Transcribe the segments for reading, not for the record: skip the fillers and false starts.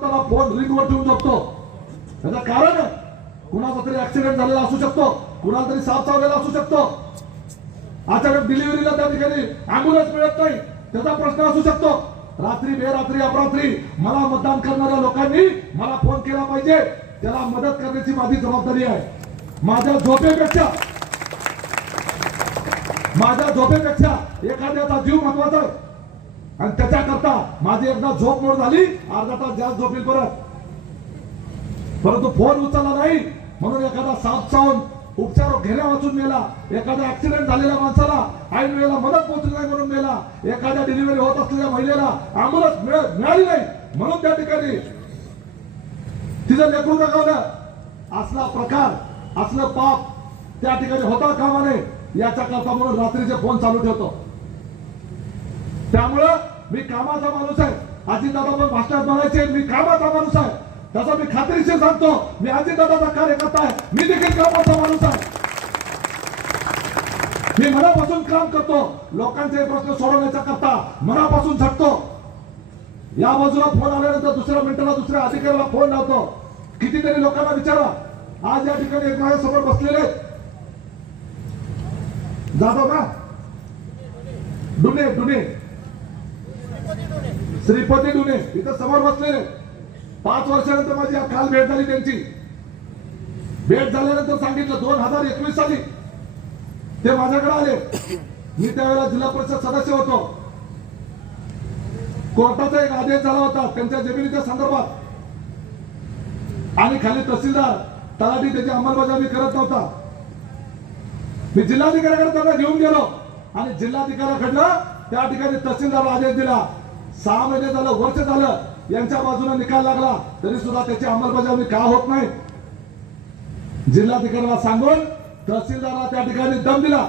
झोपताना फोन रिंगवर ठेवून झोपतो. त्याचं कारण कुणाचा तरी ऍक्सिडेंट झालेला असू शकतो, कुणाला तरी साप चावलेला असू शकतो, अचानक डिलिव्हरीला त्या ठिकाणी अँब्युलन्स मिळत नाही त्याचा प्रश्न असू शकतो. रात्री बेरात्री अपरात्री मला मतदान करणाऱ्या लोकांनी मला फोन केला पाहिजे, त्याला मदत करण्याची माझी जबाबदारी आहे. माझ्या झोपेपेक्षा एखाद्याचा जीव महत्वाचा आहे आणि त्याच्याकरता माझी एकदा झोप मोड झाली, अर्धा तास जास्त झोपील परंतु फोन उचलला नाही म्हणून एखादा साप चावून उपचार घेण्या वाचून मेला, एखादा ऍक्सिडेंट झालेल्या माणसाला ऐन वेळेला मदत पोहोचली नाही म्हणून मेला, एखाद्या डिलिव्हरी होत असलेल्या महिलेला अँब्युलन्स मिळाली नाही म्हणून त्या ठिकाणी तिचं लेकरू जगवलं. असला प्रकार, असलं पाप त्या ठिकाणी होता कामा नये याच्या करता म्हणून रात्रीचे फोन चालू ठेवतो. त्यामुळं मी कामाचा माणूस आहे. अजितदादा पण भाषणात म्हणायचे मी कामाचा माणूस आहे, तसं मी खात्रीशीर सांगतो मी अजितदादाचा कार्यकर्ता आहे, मी देखील कामाचा माणूस आहे. मी मनापासून काम करतो, लोकांचे प्रश्न सोडवण्याचा करता मनापासून झटतो. या बाजूला फोन आल्यानंतर दुसऱ्या मिनिटाला दुसऱ्या अधिकाऱ्याला फोन लावतो. कितीतरी लोकांना विचारा, आज या ठिकाणी एक माझ्यासमोर बसलेले जाधव का डुने श्रीपती डुने इथं समोर बसलेले. 5 वर्षानंतर माझी काल भेट झाली त्यांची. भेट झाल्यानंतर सांगितलं 2021 साली ते माझ्याकडे आले. मी त्यावेळेला जिल्हा परिषद सदस्य होतो. कोर्टाचा एक आदेश झाला होता त्यांच्या जमिनीच्या संदर्भात आणि खाली तहसीलदार तलाठी त्याची अंमलबजावणी करत नव्हता. मी जिल्हाधिकाऱ्याकडे त्यांना घेऊन गेलो आणि जिल्हाधिकाऱ्याकडनं त्या ठिकाणी तहसीलदारला आदेश दिला. 6 महिने झालं, वर्ष झालं यांच्या बाजूने निकाल लागला तरी सुद्धा त्याची अंमलबजावणी का होत नाही. जिल्हाधिकाऱ्याला सांगून तहसीलदारला त्या ठिकाणी दम दिला.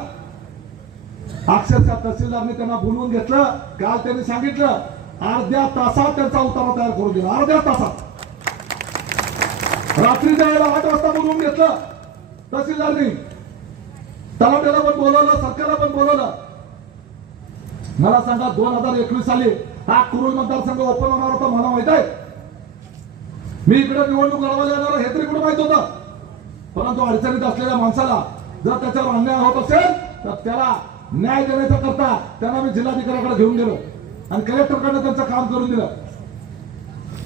अक्षरशः तहसीलदारने त्यांना बोलवून घेतलं. काल त्यांनी सांगितलं अर्ध्या तासात त्यांचा उतारा तयार करून दिला. अर्ध्या तासात. रात्रीच्या वेळेला 8 वाजता बोलवून घेतलं तहसीलदारनी. तलाट्याला पण बोलवलं, सरकारला पण बोलवलं. मला सांगा 2021 साली हा कुरुल मतदारसंघ ओपन होणार होता, मला माहित आहे. मी इकडे निवडणूक लढवायला येणार हे तरी कुठे माहित होतं. परंतु अडचणीत असलेल्या माणसाला जर त्याच्यावर अन्याय होत असेल तर त्याला न्याय देण्याच्या करता त्यांना मी जिल्हाधिकाऱ्याकडे घेऊन गेलो आणि कलेक्टरकडनं त्यांचं काम करून दिलं.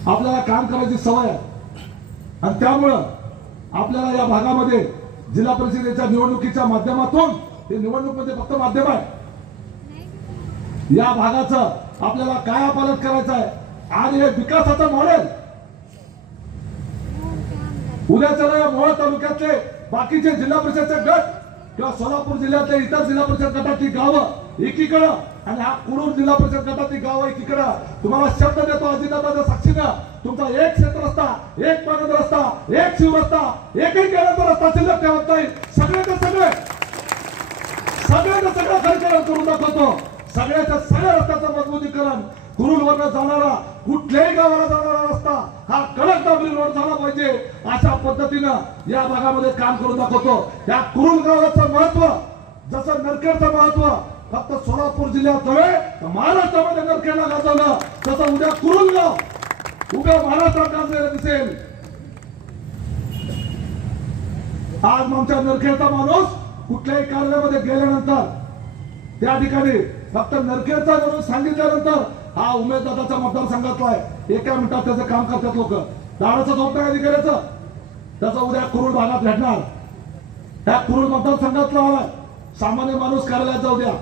आपल्याला काम करायची सवय आहे आणि त्यामुळं आपल्याला या भागामध्ये जिल्हा परिषदेच्या निवडणुकीच्या माध्यमातून, हे निवडणूक म्हणजे फक्त माध्यम आहे, या भागाचं आपल्याला कायापालट करायचं आहे आणि हे विकासाचं मॉडेल उद्याच्या मोहोळ तालुक्यातले बाकीचे जिल्हा परिषदचे गट किंवा सोलापूर जिल्ह्यातले इतर जिल्हा परिषद गटाची गावं एकीकडं आणि हा कुरुल जिल्हा परिषद गटाची गावं एकीकडं. तुम्हाला शब्द देतो अजितदादाच्या साक्षीनं, तुमचा एक क्षेत्र रस्ता, एक पाण्याचा रस्ता, एक शिव रस्ता, एकही केळाचा रस्ता शिल्लक ठेवत नाही. सगळ्याचं सगळं खर्च करून दाखवतो. सगळ्याच्या सगळ्या रस्त्याचं मजबूतीकरण. कुरुलवरनं जाणारा कुठल्याही गावाला जाणारा रस्ता हा कडक डांबरी रोड झाला पाहिजे अशा पद्धतीनं या भागामध्ये काम करून दाखवतो. या कुरुल गावाचं महत्व जसं नरखेडचं महत्व फक्त सोलापूर जिल्ह्यात नव्हे तर महाराष्ट्रामध्ये नरखेडला गाजवलं, तसं उद्या कुरुल गाव उभ्या महाराष्ट्रात गाजलेलं दिसेल. आज आमच्या नरखेडचा माणूस कुठल्याही कार्यालयामध्ये गेल्यानंतर त्या ठिकाणी फक्त नरखेडचा म्हणून सांगितल्यानंतर हा उमेददादाच्या मतदारसंघातला आहे, एका मिनिटात त्याचं काम करतात लोक. दाराचं झोप नाही अधिकाऱ्याचं, त्याचा उद्या कुरुल भागात भेटणार. त्या कुरुल मतदारसंघातला आलाय, सामान्य माणूस कार्यालयात जाऊ द्या,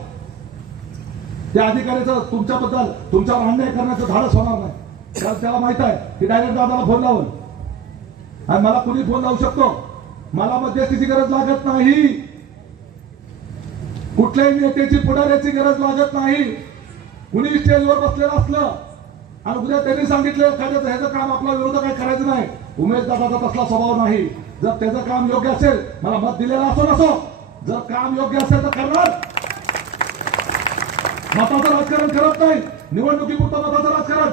त्या अधिकाऱ्याचं तुमच्याबद्दल तुमच्यावर अन्याय करण्याचं धाडस होणार नाही. कारण त्याला माहित आहे की डायरेक्ट दादाला फोन लावल आणि मला कुणी फोन लावू शकतो. मला मध्यस्थीची गरज लागत नाही, कुठल्याही नेत्याची पुढाऱ्याची गरज लागत नाही. कुणी स्टेजवर बसलेलं असलं आणि उद्या त्यांनी सांगितलं एखाद्याचं ह्याचं काम आपला विरोध काय करायचं नाही, उमेश दादाचा तसला स्वभाव नाही. जर त्याचं काम योग्य असेल, मला मत दिलेलं असो नसो, जर काम योग्य असेल तर करणार. मताचं राजकारण करत नाही, निवडणुकीपुरतं मताचं राजकारण.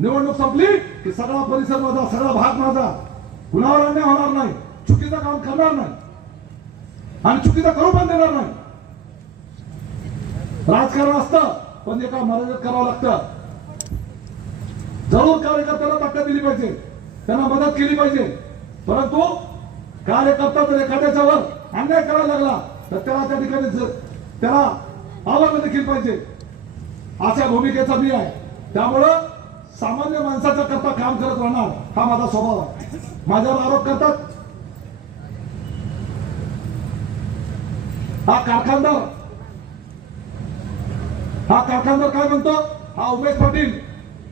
निवडणूक संपली की सगळा परिसर माझा, सगळा भाग माझा, कुणावर अन्याय होणार नाही, चुकीचं काम करणार नाही आणि चुकीचं करू पण देणार नाही. राजकारण असतं पण एका मर्यादेत करावं लागतं. जरूर कार्यकर्त्याला ताकद दिली पाहिजे, त्यांना मदत केली पाहिजे, परंतु कार्यकर्ता जर एखाद्याच्यावर अन्याय करायला लागला तर त्याला त्या ठिकाणी त्याला आव्हान देखील पाहिजे, अशा भूमिकेचा मी आहे. त्यामुळं सामान्य माणसाचा करता काम करत राहणार हा माझा स्वभाव आहे. माझ्यावर आरोप करतात हा कारखानदार काय म्हणतो, हा उमेश पाटील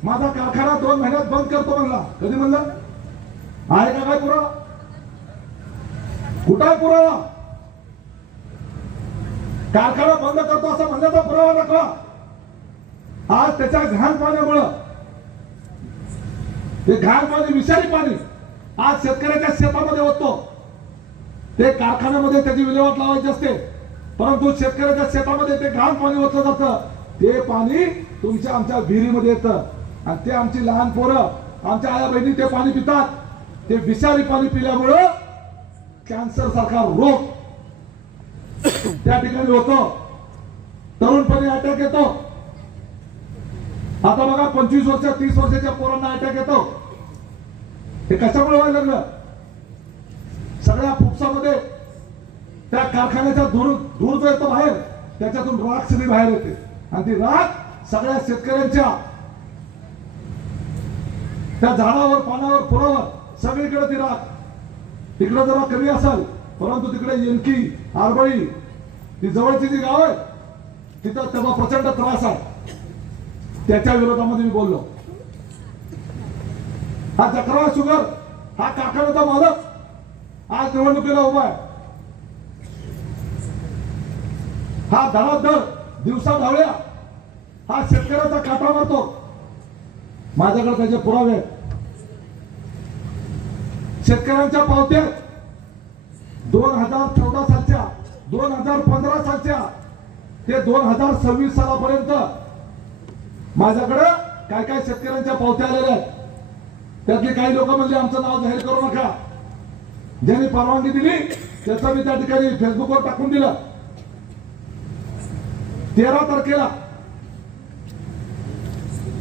माझा कारखाना 2 महिन्यात बंद करतो म्हणला. कधी म्हणलं? आहे का काय पुरावा? कुठं आहे पुरावा? कारखाना बंद करतो असं म्हणण्याचा पुरावा दाखवा. आज त्याच्या घाण पाण्यामुळं, ते घाण पाणी, विषारी पाणी आज शेतकऱ्याच्या शेतामध्ये होतो. ते कारखान्यामध्ये त्याची विल्हेवाट लावायची असते, परंतु शेतकऱ्याच्या शेतामध्ये ते घाण पाणी ओतलं जातं. ते पाणी तुमच्या आमच्या विहिरीमध्ये येतं आणि ते आमची लहान पोरं, आमच्या आया बहिणी ते पाणी पितात. ते विषारी पाणी पिल्यामुळं कॅन्सर सारखा रोग त्या ठिकाणी होतो, तरुणपणी अटॅक येतो. आता बघा 25 वर्ष 30 वर्षाच्या पोरांना अटॅक येतो. हे कशामुळे व्हायला लागलं? सगळ्या फुफसामध्ये त्या कारखान्याचा धूर जो येतो बाहेर, त्याच्यातून राख सगळी बाहेर येते आणि ती राख सगळ्या शेतकऱ्यांच्या त्या झाडावर, पानावर, फुलावर सगळीकडे ती राख. तिकडे जरा कमी असेल, परंतु तिकडे येनकी, आरबळी, ती जवळची जी गाव आहे तिथं तेव्हा प्रचंड त्रास आहे. त्याच्या विरोधामध्ये मी बोललो. हा जकरा शुगर हा कारखान्याचा मालक आज निवडणुकीला उभा आहे. हा धडाधड दिवसा ढवळ्या हा शेतकऱ्याचा काटा मारतो. माझ्याकडे त्याचे पुरावे आहेत. शेतकऱ्यांच्या पावत्या 2014 सालच्या, 2015 सालच्या ते 2026 सालापर्यंत माझ्याकडे काय काय शेतकऱ्यांच्या पावत्या आलेल्या आहेत. त्यातली काही लोक म्हणजे आमचं नाव जाहीर करू नका. ज्यांनी परवानगी दिली त्याचं मी त्या ठिकाणी फेसबुकवर टाकून दिलं. 13 तारखेला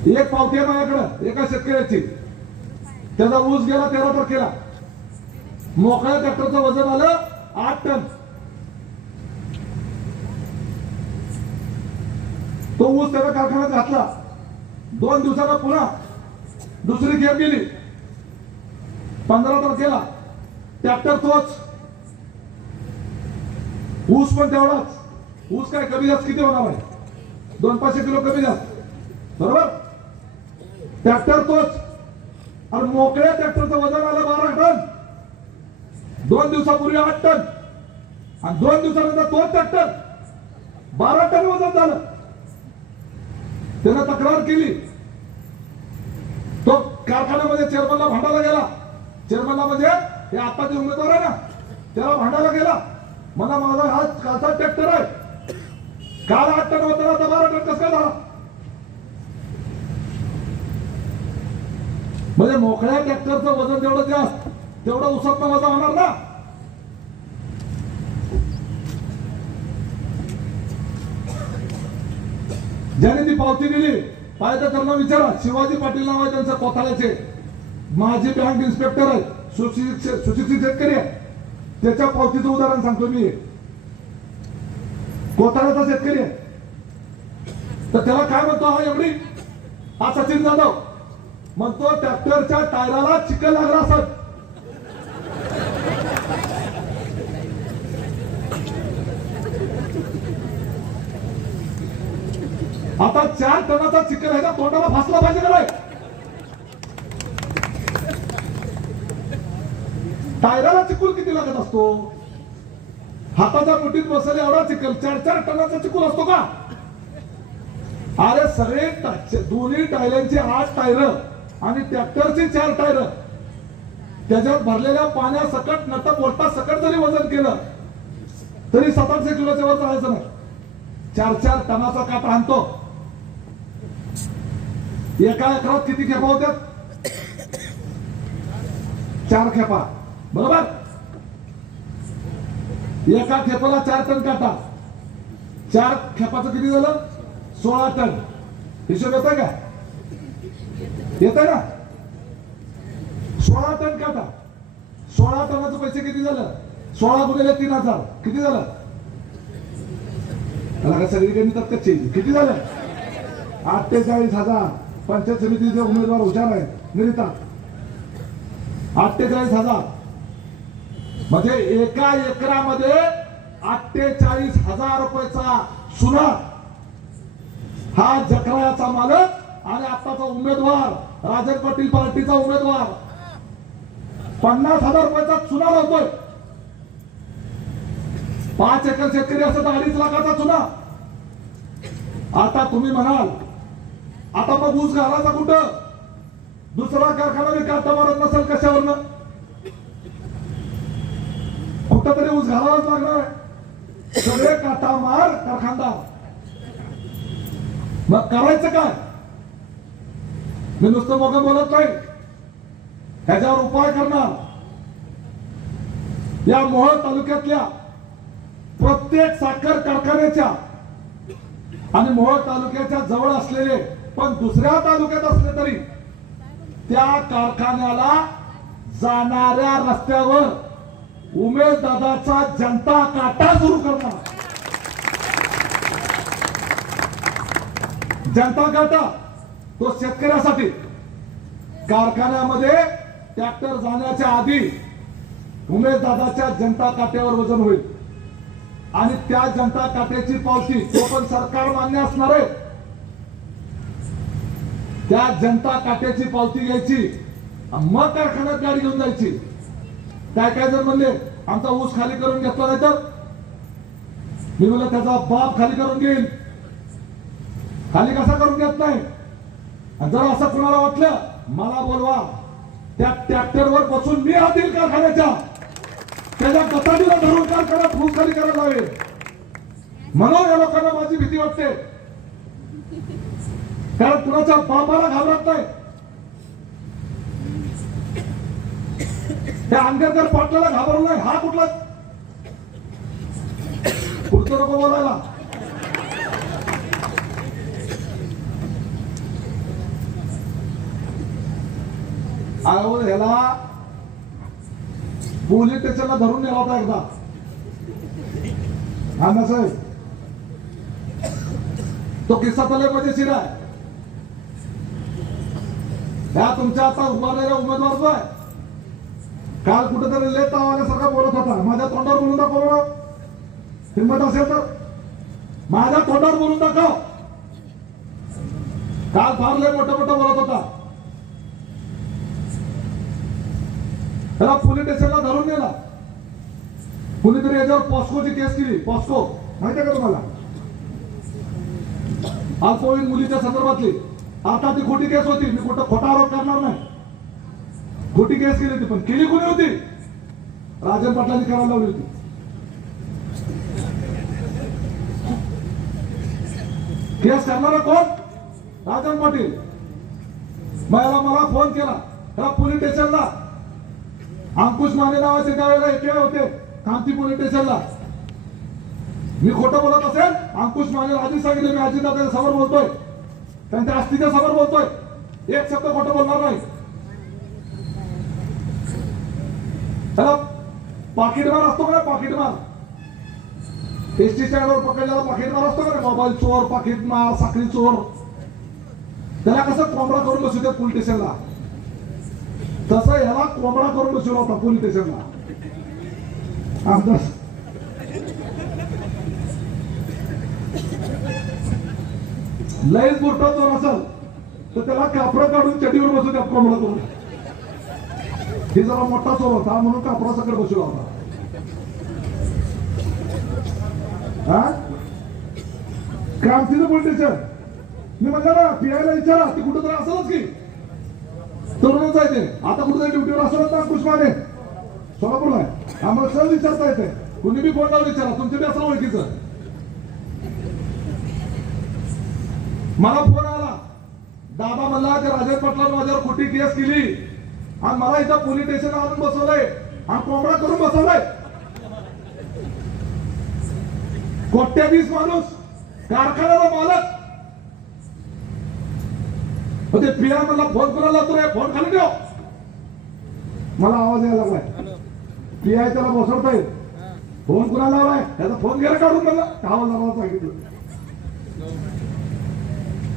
एक पावती आहे माझ्याकडे एका शेतकऱ्याची. त्याचा ऊस गेला 13 तारखेला. मोकळ्या ट्रॅक्टरचं वजन आलं 8 टन. तो ऊस त्याला कारखान्यात घातला. 2 दिवसाला पुन्हा दुसरी खेप गेली. 15 तारखेला ट्रॅक्टर तोच, ऊस पण तेवढाच. ऊस काय कमी जास्त किती होणार आहे? 200-500 किलो कमी जास्त, बरोबर? ट्रॅक्टर तोच आणि मोकळ्या ट्रॅक्टरचं वजन आलं 12 टन. 2 दिवसापूर्वी 8 टन आणि 2 दिवसानंतर तोच ट्रॅक्टर 12 टन वजन झालं. त्यानं तक्रार केली. तो कारखान्यामध्ये चेअरमनला भांडायला गेला. चेअरमनला म्हणजे हे आताचे उमेदवार आहे ना, त्याला भांडायला गेला. मला माझा हा कालचा ट्रॅक्टर आहे, काल 8 टन होता, आता 12 टन कसं काय झाला? म्हणजे मोकळ्या ट्रॅक्टरचं वजन जेवढं जास्त तेवढं उसातनं वजा होणार ना. ज्याने ती पावती दिली पाहिजे त्यांना विचारा. शिवाजी पाटील नाव आहे त्यांचं, कोथाळ्याचे माजी बँक इन्स्पेक्टर आहे, सुशिक्षित शेतकरी आहे. त्याच्या पावतीचं उदाहरण सांगतो मी. कोथाळ्याचा शेतकरी आहे तर त्याला काय म्हणतो हा एवढी? हा सचिन जाधव म्हणतो ट्रॅक्टरच्या टायराला चिखल लागला असत. आता 4 टनाचा चिखल ह्याच्या तोंडाला फासला पाहिजे का नाही? टायराला चिखल किती लागत असतो? हाताच्या मुठीत बसले एवढा चिखल 4-4 टनाचा चिखल असतो का? अरे सगळे दोन्ही टायरांची 8 टायर आणि ट्रॅक्टरची 4 टायर, त्याच्यात भरलेल्या पाण्यासकट नट बोलता सकट जरी वजन केलं तरी 700 किलोच्या वर जायचं नाही. 4-4 टनाचा काटा आणतो. एका एकरात किती खेपा होत्यात? 4 खेपा, बरोबर? एका खेपाला 4 टन काटा. 4 खेपाचं किती झालं? 16 टन. हिशोब येतोय का? येत आहे ना? 16 टन काटा, 16 टनाचे पैसे किती झालं? 16 गुणिले 3000 किती झालं? त्याला सगळीकडे तर कच्चे किती झालं? 48,000. पंचायत समितीचे उमेदवार हुशार आहे निरिता. 48,000 म्हणजे एका एकरामध्ये 48,000 रुपयाचा सुना हा जकरायाचा मालक आणि आताचा उमेदवार राजन पाटील पार्टीचा उमेदवार 50,000 रुपयाचा चुना लावतोय. 5 एकर शेतकरी असं तर 2.5 लाखाचा चुना. आता तुम्ही म्हणाल आता मग ऊस घालायचा कुठं? दुसरा कारखाना बी काटा मारत नसेल कशावरनं? कुठं तरी ऊस घालावाच लागणार आहे. सगळे काटा मार कारखानदार. मग करायचं काय? मी नुसतं मोगं बोलत नाही, ह्याच्यावर उपाय करणार. या मोहोळ तालुक्यातल्या प्रत्येक साखर कारखान्याच्या आणि मोहोळ तालुक्याच्या जवळ असलेले पण दुसऱ्या तालुक्यात असले तरी त्या कारखान्याला जाणाऱ्या रस्त्यावर उमेश दादाचा जनता काटा सुरू करणार. जनता काटा तो शेतकऱ्यासाठी कारखान्यामध्ये ट्रॅक्टर जाण्याच्या आधी उमेश दादाच्या जनता काट्यावर वजन होईल आणि त्या जनता काट्याची पावती तो पण सरकार मान्य असणार आहे. त्या जनता काट्याची पावती घ्यायची, मग कारखान्यात गाडी घेऊन जायची. काय काय जर म्हणले आमचा ऊस खाली करून घेतला नाही तर मी म्हणलं त्याचा बाप खाली करून घेईल. खाली कसा करून घेत नाही? जर असं कुणाला वाटलं मला बोलवा, त्या ट्रॅक्टरवर बसून मी आतील कारखान्याच्या त्याच्या कथाडीला धरून कारखान्यात ऊस खाली करायला हवे. म्हणून या लोकांना माझी भीती वाटते, कारण कुणाच्या बापाला घाबरत नाही. त्या आंबेडकर पाटलाला घाबरलं नाही. हा कुठला पुढचं नको बोलायला. ह्याला पोलीस स्टेशनला धरून नेला होता एकदा. हा ना साहेब, तो किस्सा तर मजेशीर आहे. ह्या तुमच्या आता उभारलेल्या उमेदवार जो आहे, काल कुठेतरी लेट आल्यासारखा बोलत होता. माझ्या तोंडावर बोलून दाखव, हिंमत असेल तर माझ्या तोंडावर बोलून दाखव. काल फार लय मोठं मोठं बोलत होता. त्याला पोलीस स्टेशनला धरून नेला. कुणीतरी याच्यावर पॉस्कोची केस केली. पॉस्को माहिती आहे का तुम्हाला? अल्पवयीन मुलीच्या संदर्भातली. आता ती खोटी केस होती. मी कुठं खोटा आरोप करणार नाही. खोटी केस केली होती, पण केली कोणी होती? राजन पाटलांनी करायला लावली होती. केस करणारा कोण? राजन पाटील. मला फोन केला त्याला पोलीस स्टेशनला. अंकुश माने नावाचे त्यावेळेला एके होते कांती पोलीस स्टेशनला. मी खोटं बोलत असेल, अंकुश माने आधीच सांगितलं, मी अजितदादाच्या समोर बोलतोय, त्यांच्या अस्थिच्या समोर बोलतोय, एक शब्द खोटं बोलणार नाही. त्याला पाकिटमार असतो का? पाकिटमार एसटी स्टँडवर पकडलेला पाकिटमार असतो का? मोबाईल चोर, पाकिटमार, साखळी चोर. त्याला कसं कोंबडा करून बसू द्या पोलीस स्टेशनला, तसं याला कोंबडा करून बसवला होता पोलीस स्टेशनला. लयच मोठा चोर असेल तर त्याला कापडं काढून चटीवर बसू द्या कोंबडा करून. ही जरा मोठा चोर होता म्हणून कापडा सकट बसवला होता. क्रांतीचं पोलीस स्टेशन. मी म्हणलं ना फिरायला विचारा, ती कुठं तरी असेलच की. तरुणच आहे ते. आता कुठे ड्युटीवर असलं ना पुष्पाने सोलापूरला आहे. आम्हाला सहज विचारता येते. कुणी बी फोन लावून विचारा, तुमचे बी असं ओळखीचं. मला फोन आला, दादा म्हणला की राजन पाटलांनी माझ्यावर खोटी केस केली आणि मला इथं पोलीस स्टेशनला आणून बसवलंय आणि कोंबडा करून बसवलंय. कोट्याधीश माणूस, कारखान्याचा मालक, ते पीआय मला फोन करायला लागतो रे, फोन खाली ठेव. मला आवाज यायला लागलाय. पीआय त्याला बसवताय, फोन कुणाला लावलाय त्याचा फोन गेला काढून मला आवाज लावायला सांगितलं.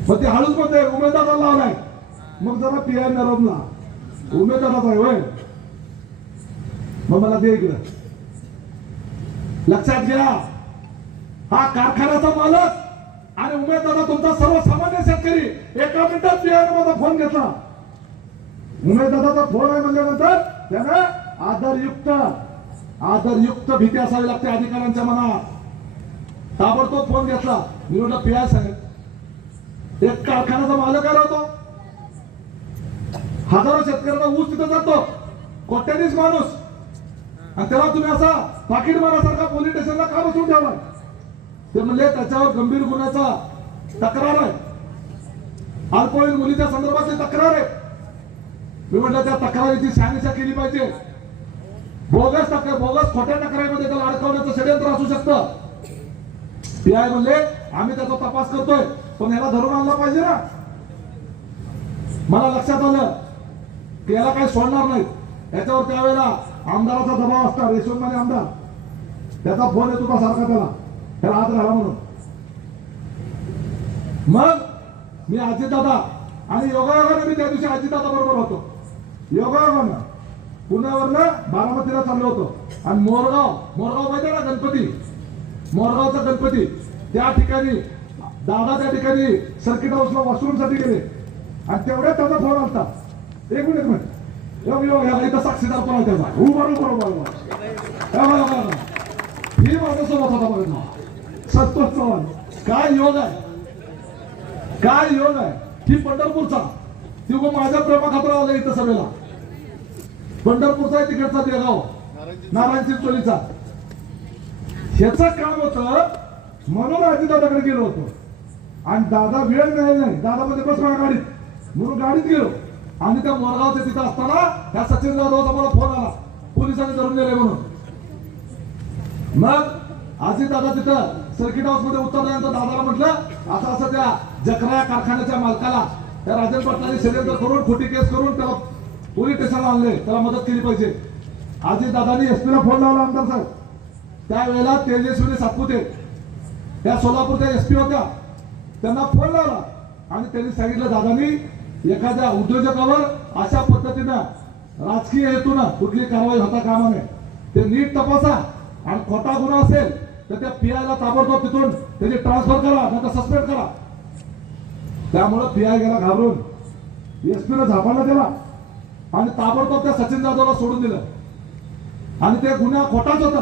मग ते हळूच म्हणते उमेदवाराला लावलाय. मग जरा पीआय नरमला, उमेदवाराचा आहे होय, मग मला दे इकडं. लक्षात घ्या, हा कारखान्याचा मालक आणि उमेदवार तुमचा सर्वसामान्य शेतकरी. एका मिनिटात पीआय माझा फोन घेतला. उमेदवाराचा फोन आहे म्हणल्यानंतर त्यानं आदरयुक्त भीती असावी लागते अधिकाऱ्यांच्या मनात. ताबडतोब फोन घेतला. मी म्हटलं पीआय साहेब, एक कारखान्याचा मालक आहे होतो, हजारो शेतकऱ्यांना ऊस तिथं जातो, कोट्याधीश माणूस, आणि त्याला तुम्ही असा पाकिट मारासारखा पोलीस स्टेशनला का बसून ठेवलाय? ते म्हणले त्याच्यावर गंभीर गुन्ह्याचा तक्रार आहे, अल्पवयीन मुलीच्या संदर्भातली तक्रार आहे. मी म्हटलं त्या तक्रारीची शहानिशा केली पाहिजे. बोगस खोट्या तक्रारीमध्ये त्याला अडकवण्याचं षडयंत्र असू शकतं. पीआय म्हणले आम्ही त्याचा तपास करतोय, पण याला धरून आणला पाहिजे ना. मला लक्षात आलं की याला काही सोडणार नाही. याच्यावर त्यावेळेला आमदाराचा दबाव असता, रेशोनमाने आमदार, त्याचा फोन येत होता सारखा त्याला हात घाला म्हणून. मग मी अजितदादा आणि योगायोगाने मी त्या दिवशी अजितदादा बरोबर होतो. योगायोगानं पुण्यावरनं बारामतीला चाललो होतो आणि मोरगाव माहिती ना गणपती, मोरगावचा गणपती, त्या ठिकाणी दादा त्या ठिकाणी सर्किट हाऊसला वॉशरूम साठी गेले आणि तेवढ्यात त्याचा फोन आलता. एक मिनिट इथं साक्षीदार पण आहे त्याचा. ही माझ्यासोबत होता बघा संतोष चव्हाण. काय योग आहे, काय योग आहे. ही पंढरपूरचा, ती माझ्या प्रेमाखातर आलं इथं सभेला. पंढरपूरचा आहे, तिकडचा देगाव नारायण चिंचोलीचा. ह्याचं काम होतं म्हणून अजितदादाकडे गेलो होतो. आणि दादा वेळ मिळाला नाही, दादा मध्ये बस माझ्या गाडीत म्हणून गाडीत गेलो. आणि त्या मोरगावच्या तिथं असताना त्या सचिन जाधवचा मला फोन आला, पोलिसांनी धरून नेले म्हणून. मग अजितदादा तिथं सर्किट हाऊस मध्ये उतरल्यानंतर दादाला म्हटलं असं असं त्या जकरा कारखान्याच्या मालकाला त्या राजन पाटलांनी षडयंत्र करून खोटी केस करून त्याला पोलीस स्टेशनला आणले, त्याला मदत केली पाहिजे. अजितदादांनी एसपीला फोन लावला आमदार साहेब. त्यावेळेला तेजस्विनी सातपुते त्या सोलापूरच्या एसपी होत्या, त्यांना फोन लावला आणि त्यांनी सांगितलं दादांनी एखाद्या उद्योजकावर अशा पद्धतीनं राजकीय हेतून कुठली कारवाई होता कामा नये, ते नीट तपासा आणि खोटा गुन्हा असेल तर त्या पीआयला ताबडतोब तिथून त्याची ट्रान्सफर करा, नाही तर सस्पेंड करा. त्यामुळे पीआय गेला घाबरून, एसपीनं झापाला दिला आणि ताबडतोब त्या सचिन जाधवला सोडून दिलं. आणि ते गुन्हा खोटाच होता.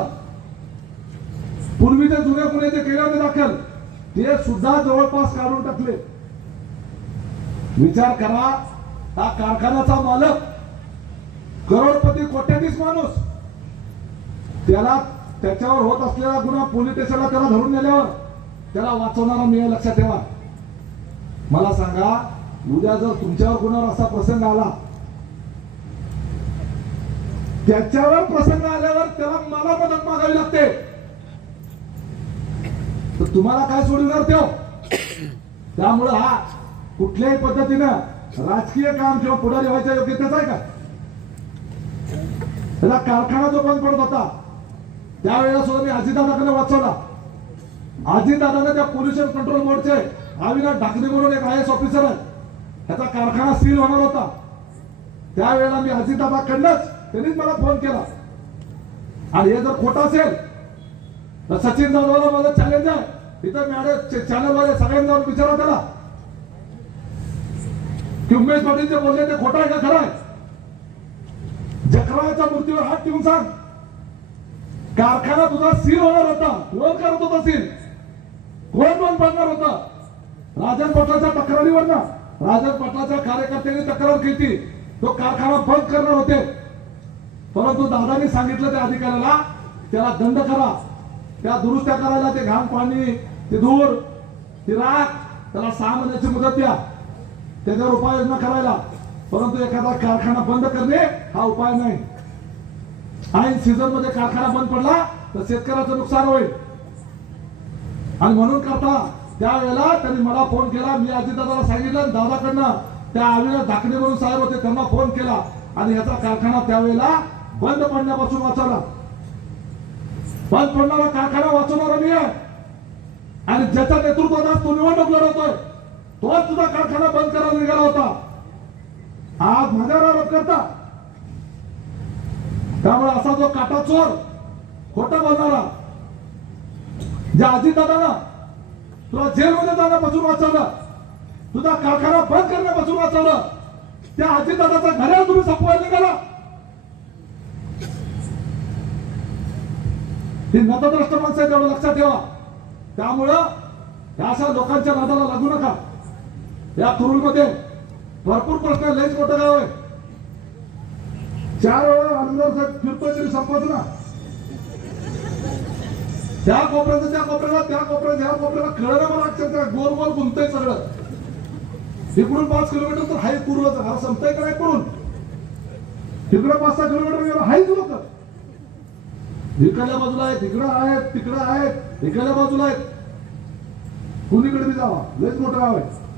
पूर्वीचे जुने गुन्हे जे केले होते दाखल ते सुद्धा जवळपास काढून टाकले. विचार करा, हा कारखान्याचा मालक, करोडपती, कोट्याधीश माणूस, त्याच्यावर होत असलेला गुन्हा पोलीस स्टेशनला त्याला धरून नेल्यावर त्याला वाचवणारा मी, लक्षात ठेवा. मला सांगा, उद्या जर तुमच्यावर गुन्ह्यावर असा प्रसंग आला, त्याच्यावर प्रसंग आल्यावर त्याला मला मदत मागावी लागते, तर तुम्हाला काय सोडणार तेव्हा? त्यामुळे हा कुठल्याही पद्धतीनं राजकीय काम किंवा पुढारी व्हायच्या योग्यतेच आहे का? त्याला कारखाना जो बंद पडत होता त्यावेळेला सुद्धा मी अजितदादाकडे वाचवला. अजितदादाने त्या पोल्युशन कंट्रोल बोर्डचे अविनाश ढाकणे म्हणून एक IAS ऑफिसर आहे, त्याचा कारखाना सील होणार होता. त्यावेळेला मी अजितदादाकडनंच, त्यांनीच मला फोन केला. आणि हे जर खोटं असेल तर सचिन जाधवला माझं चॅलेंज आहे, इथं मॅडम चॅनलवाले सगळ्यांना जाऊन विचारा त्याला की उमेश पाटील जे बोलले ते खोटं आहे का खरं आहे? जकराच्या मूर्तीवर हात ठेवून सांग, कारखाना तुझा सील होणार होता, कोण करत होता सील? कोण बंद पडणार होता? राजन पाटलाच्या तक्रारीवर ना, राजन पाटलाच्या कार्यकर्त्यांनी तक्रार केली, तो कारखाना बंद करणार होते. परंतु दादांनी सांगितलं त्या अधिकाऱ्याला त्याला दंड करा, त्या दुरुस्त्या करायला, ते घाण पाणी, ते धूर, ती राख, त्याला 6 महिन्याची मुदत द्या, त्याच्यावर उपाययोजना करायला. परंतु एखादा कारखाना बंद करणे हा उपाय नाही. ऐन सीझन मध्ये कारखाना बंद पडला तर शेतकऱ्याचं नुकसान होईल. आणि म्हणून करता त्यावेळेला त्यांनी मला फोन केला. मी अजितदादाला सांगितलं, दादाकडनं त्या अविनाश धाकणे म्हणून साहेब होते, त्यांना फोन केला आणि याचा कारखाना त्यावेळेला बंद पडण्यापासून वाचवला. बंद पडणारा कारखाना वाचवणारा मी आहे आणि ज्याच्या नेतृत्वात तो निवडणूक लढवतोय तोच तुझा कारखाना बंद करायला निघाला होता. आज माझ्यावर आरोप करता. त्यामुळे असा जो काटा चोर खोटं बोलणारा, ज्या अजितदादांना तुला जेलमध्ये जाण्यापासून वाचवलं, तुझा कारखाना बंद करण्यापासून वाचवलं, त्या अजितदादाचा घड्याळ तुम्ही संपवायला निघाला. ही नतद्रष्ट माणसं आहे, तेवढं लक्षात ठेवा. त्यामुळं या अशा लोकांच्या नादाला लागू नका. या कुरुलमध्ये भरपूर प्रश्न, लयच मोठं गाव आहे. 4 वेळा आमदार साहेब फिरतोय तरी संपत ना. त्या कोपऱ्याचं त्या कोपऱ्याला, त्या कोपऱ्यात ह्या कोपऱ्याला कळलं मला अक्षरशः गोल गोल घुमतंय सगळं. इकडून 5 किलोमीटर तर हाय कुरुलाचं घर संपतंय का नाही करून, तिकडे 5-6 किलोमीटर गेलं हायच लोक. इकडल्या बाजूला आहेत, इकडं आहेत, तिकडं आहेत, इकडल्या बाजूला आहेत. कुणीकडे बी जावा, लयच मोठं गाव आहे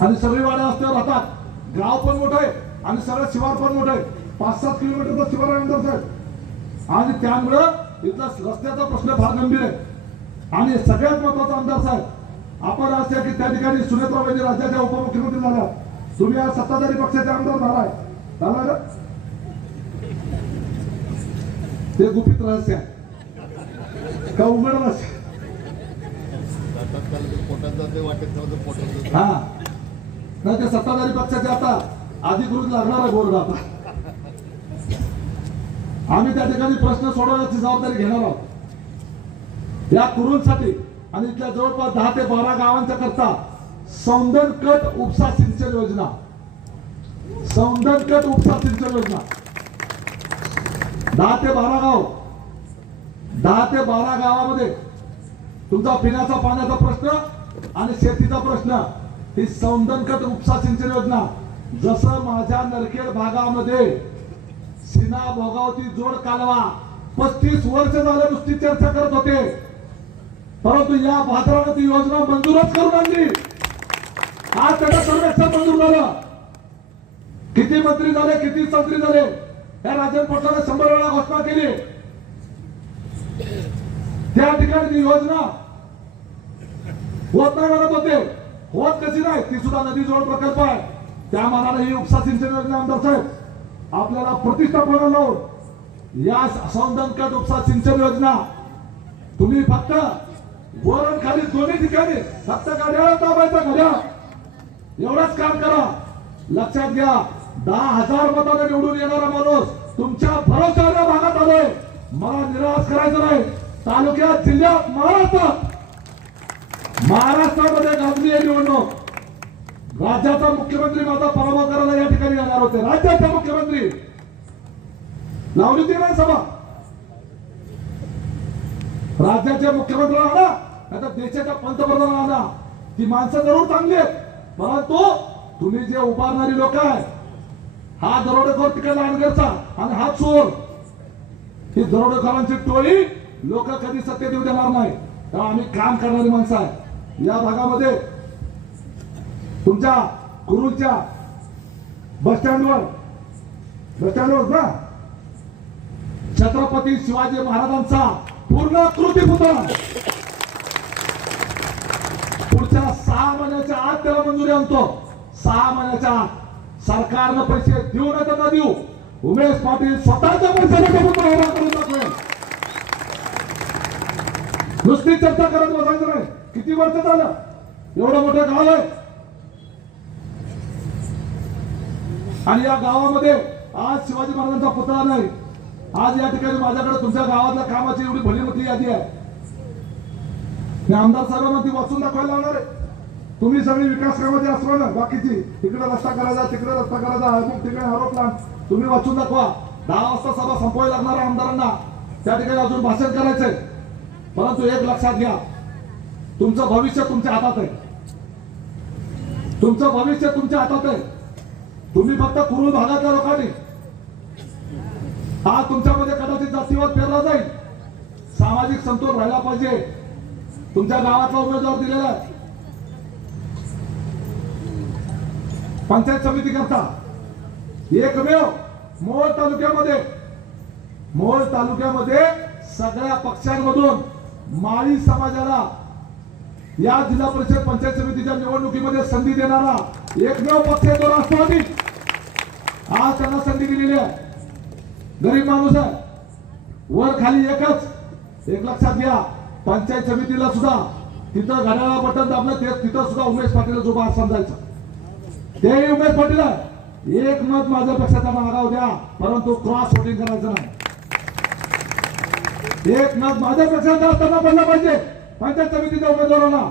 आणि सगळी वाड्या रस्त्यावर राहतात. गाव पण मोठं आहे आणि सगळं शिवार पण मोठं आहे. 5-7 किलोमीटरचा शिवार आहे आमदार साहेब. आणि त्यामुळं इथला रस्त्याचा प्रश्न फार गंभीर आहे. आणि सगळ्यात महत्वाचा आमदार साहेब, आपण आज की त्या ठिकाणी सुनेत्रा वहिनी राज्याच्या उपमुख्यमंत्री झाल्या, तुम्ही आज सत्ताधारी पक्षाचे आमदार झालाय ना. ते गुपित रहस्य का उघड रहस्य? हा नाही, ते सत्ताधारी पक्षाचे आता अधिकृत लागणारा बोर्ड. आता आम्ही त्या ठिकाणी प्रश्न सोडवण्याची जबाबदारी घेणार आहोत. या कुरुलसाठी आणि इथल्या जवळपास 10 ते 12 गावांच्या करता सौंदर्यकट उपसा सिंचन योजना, सौंदर्यकट उपसा सिंचन योजना 10 ते 12 गाव, 10 ते 12 गावामध्ये तुमचा पिण्याचा पाण्याचा प्रश्न आणि शेतीचा प्रश्न, ही सौंदर्यकट उपसा सिंचन योजना. जसं माझ्या नरखेड भागामध्ये सीना भोगावती जोड कालवा 35 वर्ष झालं नुसती चर्चा करत होते, परंतु या भाद्रानं ती योजना मंजूरच करून आणली. आज त्याचं सर्वेक्षण मंजूर झालं. किती मंत्री झाले, किती मंत्री झाले, या राजन पोटलाने 100 वेळा घोषणा केली. त्या ठिकाणी ती योजना होत नाही म्हणत होते, होत कशी नाही, ती सुद्धा नदी जोड प्रकल्प आहे. त्या मानाने ही उपसा सिंचन योजना आमदार साहेब आपल्याला प्रतिष्ठापना लावून या सौंदर्यकट उपसा सिंचन योजना तुम्ही फक्त वर खाली दोन्ही ठिकाणी फक्त घड्याळ दाबायचा, घड्याळ एवढंच काम करा. लक्षात घ्या, 10,000 मताने निवडून येणारा माणूस तुमच्या भरोशाच्या भागात आलोय. मला निराश करायचं नाही. तालुक्यात, जिल्ह्यात, महाराष्ट्रामध्ये गाजली आहे निवडणूक. राज्याचा मुख्यमंत्री माझा पराभव करायला या ठिकाणी येणार होते. राज्याचे मुख्यमंत्री लावली ती नाही सभा. राज्याचे मुख्यमंत्री आणा, आता देशाच्या पंतप्रधान आणा. ती माणसं जरूर चांगली आहेत, परंतु तुम्ही जे उभारणारी लोक आहे, हा दरोडेखोर तिकडे लांडगरचा आणि हा चोर, ही दरोडेखोरांची टोळी लोक कधी सत्तेत येऊ देणार नाही. तेव्हा आम्ही काम करणारी माणसं आहे. या भागामध्ये तुमच्या कुरुलच्या बस स्टँडवर ना छत्रपती शिवाजी महाराजांचा पूर्ण कृतीपुतळा पुढच्या 6 महिन्याच्या आत त्याला मंजुरी आणतो. 6 महिन्याच्या आत सरकारनं पैसे देऊ नका ना देऊ, उमेश पाटील स्वतःच्या पैशाने पुतळा उभा करून दाखवेल. नुसती चर्चा करत बसायचं नाही. किती वर्ष झालं, एवढं मोठं गाव आहे आणि या गावामध्ये आज शिवाजी महाराजांचा पुतळा नाही. आज या ठिकाणी माझ्याकडे तुमच्या गावातल्या कामाची एवढी भलीमोठी यादी आहे. मी आमदार साहेबांना ती वाचून दाखवायला लागणार आहे. तुम्ही सगळी विकास कामाची आश्वानं बाकीची, तिकडे रस्ता करायचा, तिकडे रस्ता करायचा, मग तिकडे आरोप तुम्ही वाचून दाखवा. 10 वाजता सभा संपवायला लागणार आहे आमदारांना. त्या ठिकाणी अजून भाषण करायचंय. परंतु एक लक्षात घ्या, तुमचं भविष्य तुमच्या हातात आहे. तुमचं भविष्य तुमच्या हातात आहे. तुम्ही फक्त कुरुल भागातल्या लोकांनी आज तुमच्यामध्ये कदाचित जातीवाद पेरला जाईल. सामाजिक समतोल राहिला पाहिजे. तुमच्या गावातला उमेदवार दिलेला आहे. पंचायत समिती करता एकमेव मोहोळ तालुक्यामध्ये सगळ्या पक्षांमधून माळी समाजाला या जिल्हा परिषद पंचायत समितीच्या निवडणुकीमध्ये संधी देणारा एकमेव पक्ष आहे तो राष्ट्रवादी. आज त्यांना संधी दिलेली आहे. गरीब माणूस आहे, वर खाली एकच. एक लक्षात घ्या, पंचायत समितीला सुद्धा तिथं घड्याळा बटन दाबलं तिथं सुद्धा उमेश पाटील उभा समजायचं. ते उमेश पाटील आहे. एक मत माझ्या पक्षाचा मागाव द्या, परंतु क्रॉस वोटिंग करायचं नाही. एक मत माझ्या पक्षाचा असताना बनलं पाहिजे पंचायत समितीच्या उमेदवाराला.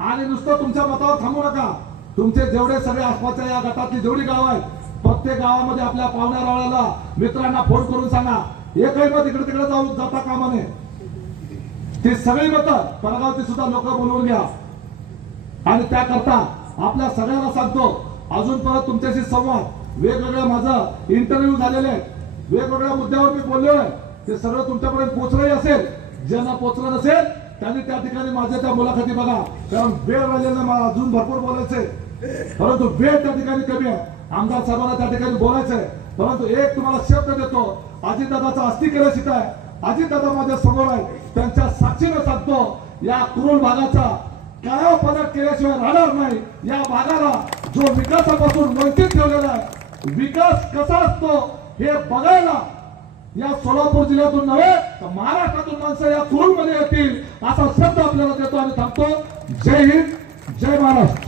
आणि नुसतं तुमच्या मतावर थांबू नका. तुमचे जेवढे सगळे आसपासच्या या गटातली जेवढी गाव आहेत, प्रत्येक गावामध्ये आपल्या पाहुण्यारावळ्याला मित्रांना फोन करून सांगा, एकही मत इकडे तिकडे जाता कामा नये. ती सगळी मतं परगावची सुद्धा लोक बोलवून घ्या. आणि त्याकरता आपल्या सगळ्यांना सांगतो, अजून परत तुमच्याशी संवाद वेगवेगळ्या माझं इंटरव्ह्यू झालेले आहेत, वेगवेगळ्या मुद्द्यावर मी बोललेलो आहे. ते सगळं तुमच्यापर्यंत पोहोचलंही असेल. ज्यांना पोहोचलं नसेल त्यांनी त्या ठिकाणी माझ्या त्या मुलाखती बघा. कारण वेळ राहिलेला मला अजून भरपूर बोलायचंय, परंतु वेळ त्या ठिकाणी कमी आहे. आमदार साहेबांना त्या ठिकाणी बोलायचंय. परंतु एक तुम्हाला शब्द देतो, अजितदादाचा अस्थि केल्याशित आहे. अजितदादा माझ्या समोर आहे, त्यांच्या साक्षीने सांगतो, या कुरुल भागाचा कायापालट केल्याशिवाय राहणार नाही. या भागाला जो विकासापासून वंचित ठेवलेला आहे, विकास कसा असतो हे बघायला या सोलापूर जिल्ह्यातून नव्हे तर महाराष्ट्रातून माणसं या कुरुल मध्ये येतील असा शब्द आपल्याला देतो आणि थांबतो. जय हिंद, जय महाराष्ट्र.